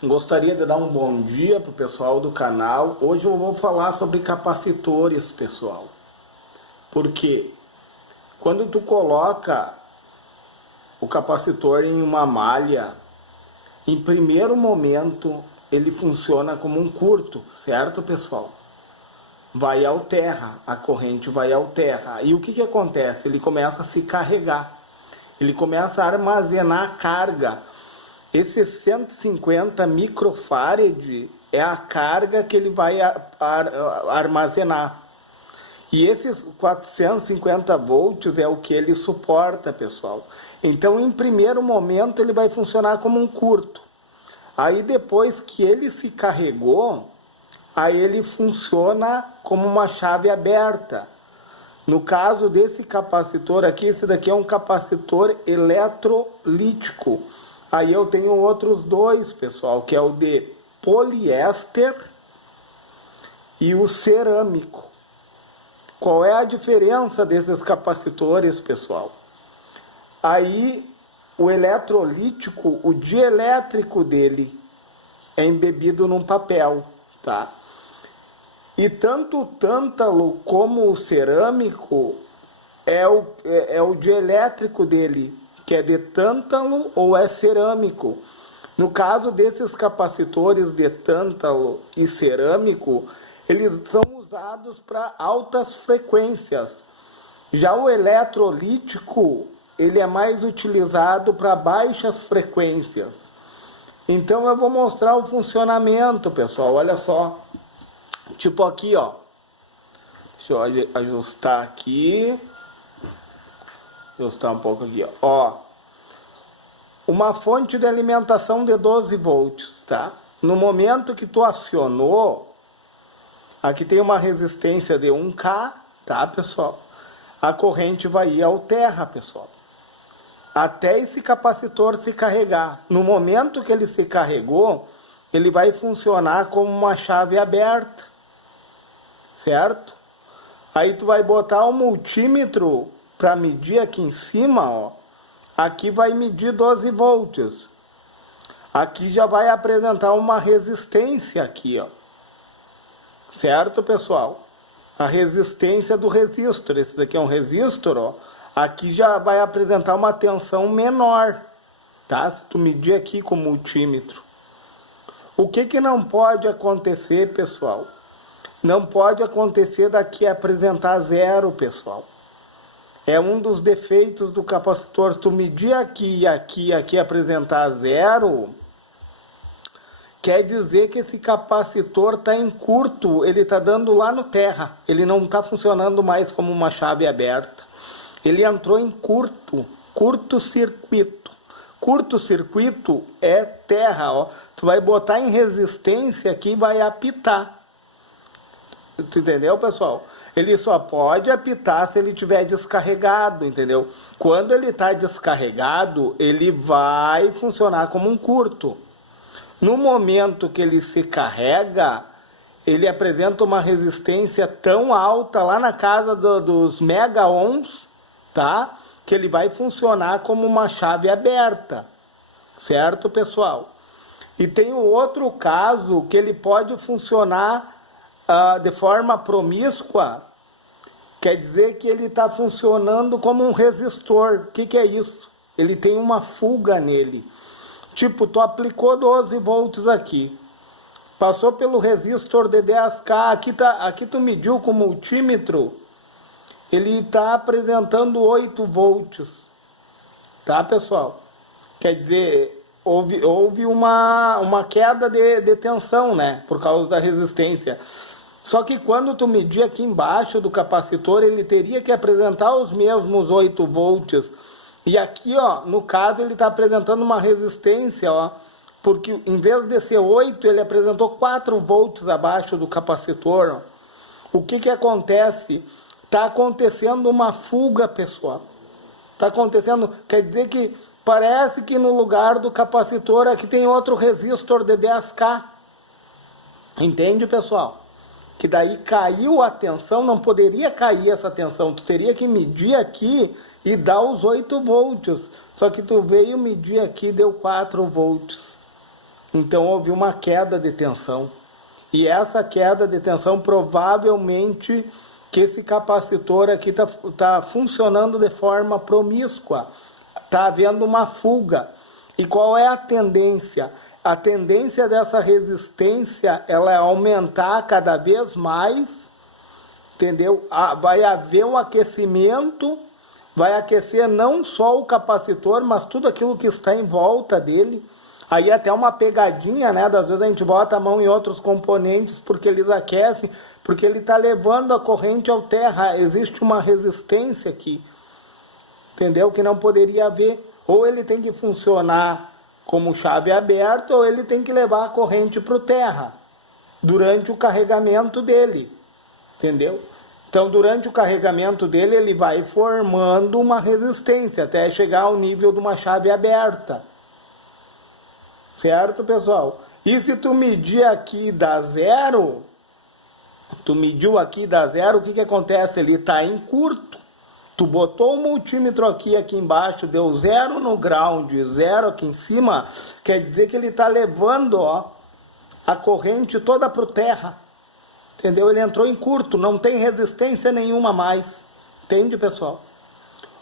Gostaria de dar um bom dia para o pessoal do canal. Hoje eu vou falar sobre capacitores, pessoal. Porque quando tu coloca o capacitor em uma malha, em primeiro momento ele funciona como um curto, certo, pessoal? Vai ao terra, a corrente vai ao terra. E o que acontece? Ele começa a se carregar. Ele começa a armazenar carga. Esse 150 microfarad é a carga que ele vai armazenar. E esses 450 volts é o que ele suporta, pessoal. Então, em primeiro momento, ele vai funcionar como um curto. Aí, depois que ele se carregou, aí ele funciona como uma chave aberta. No caso desse capacitor aqui, esse daqui é um capacitor eletrolítico. Aí eu tenho outros dois, pessoal, que é o de poliéster e o cerâmico. Qual é a diferença desses capacitores, pessoal? Aí o eletrolítico, o dielétrico dele é embebido num papel, tá? E tanto o tântalo como o cerâmico é o dielétrico dele, que é de tântalo ou é cerâmico. No caso desses capacitores de tântalo e cerâmico, eles são usados para altas frequências. Já o eletrolítico, ele é mais utilizado para baixas frequências. Então eu vou mostrar o funcionamento, pessoal. Olha só. Tipo aqui, ó. Deixa eu ajustar aqui. Ajustar um pouco aqui, ó. Uma fonte de alimentação de 12 volts, tá? No momento que tu acionou, aqui tem uma resistência de 1K, tá, pessoal? A corrente vai ir ao terra, pessoal. Até esse capacitor se carregar. No momento que ele se carregou, ele vai funcionar como uma chave aberta, certo? Aí tu vai botar o multímetro para medir aqui em cima, ó. Aqui vai medir 12 volts. Aqui já vai apresentar uma resistência aqui, ó. Certo, pessoal? A resistência do resistor. Esse daqui é um resistor, ó. Aqui já vai apresentar uma tensão menor, tá? Se tu medir aqui com o multímetro. O que não pode acontecer, pessoal? Não pode acontecer daqui apresentar zero, pessoal. É um dos defeitos do capacitor. Se tu medir aqui e aqui apresentar zero, quer dizer que esse capacitor está em curto, ele está dando lá no terra. Ele não está funcionando mais como uma chave aberta. Ele entrou em curto-circuito. Curto-circuito é terra, ó. Tu vai botar em resistência aqui e vai apitar. Tu entendeu, pessoal? Ele só pode apitar se ele estiver descarregado, entendeu? Quando ele está descarregado, ele vai funcionar como um curto. No momento que ele se carrega, ele apresenta uma resistência tão alta, lá na casa dos mega ohms, tá? Que ele vai funcionar como uma chave aberta, certo, pessoal? E tem o outro caso que ele pode funcionar de forma promíscua, quer dizer que ele está funcionando como um resistor. O que é isso? Ele tem uma fuga nele. Tipo, tu aplicou 12 volts aqui, passou pelo resistor de 10K, aqui tu mediu com o multímetro, ele está apresentando 8 volts, tá, pessoal? Quer dizer, houve uma queda de tensão, né, por causa da resistência. Só que quando tu medir aqui embaixo do capacitor, ele teria que apresentar os mesmos 8 volts. E aqui, ó, no caso, ele está apresentando uma resistência, ó, porque em vez de ser 8, ele apresentou 4 volts abaixo do capacitor. Ó. O que acontece? Está acontecendo uma fuga, pessoal. Está acontecendo, quer dizer que parece que no lugar do capacitor aqui tem outro resistor de 10K. Entende, pessoal? Que daí caiu a tensão, não poderia cair essa tensão, tu teria que medir aqui e dar os 8 volts, só que tu veio medir aqui, deu 4 volts. Então houve uma queda de tensão. E essa queda de tensão provavelmente que esse capacitor aqui tá funcionando de forma promíscua. Está havendo uma fuga. E qual é a tendência? A tendência dessa resistência ela é aumentar cada vez mais, entendeu? Vai haver um aquecimento, vai aquecer não só o capacitor, mas tudo aquilo que está em volta dele. Aí até uma pegadinha, né? Às vezes a gente bota a mão em outros componentes porque eles aquecem, porque ele está levando a corrente ao terra. Existe uma resistência aqui, entendeu? Que não poderia haver. Ou ele tem que funcionar como chave aberta, ou ele tem que levar a corrente para o terra durante o carregamento dele, entendeu? Então, durante o carregamento dele, ele vai formando uma resistência até chegar ao nível de uma chave aberta. Certo, pessoal? E se tu medir aqui da zero, tu mediu aqui da zero, o que acontece? Ele está em curto. Tu botou o multímetro aqui embaixo, deu 0 no ground, 0 aqui em cima, quer dizer que ele está levando a corrente toda para o terra. Entendeu? Ele entrou em curto, não tem resistência nenhuma mais. Entende, pessoal?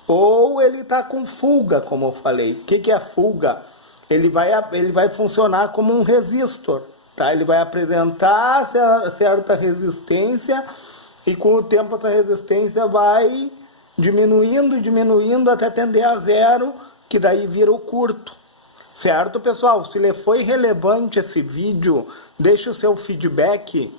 Ou ele está com fuga, como eu falei. O que é fuga? Ele vai funcionar como um resistor. Tá? Ele vai apresentar certa resistência e com o tempo essa resistência vai diminuindo até tender a zero, que daí vira o curto. Certo, pessoal? Se lhe foi relevante esse vídeo, deixe o seu feedback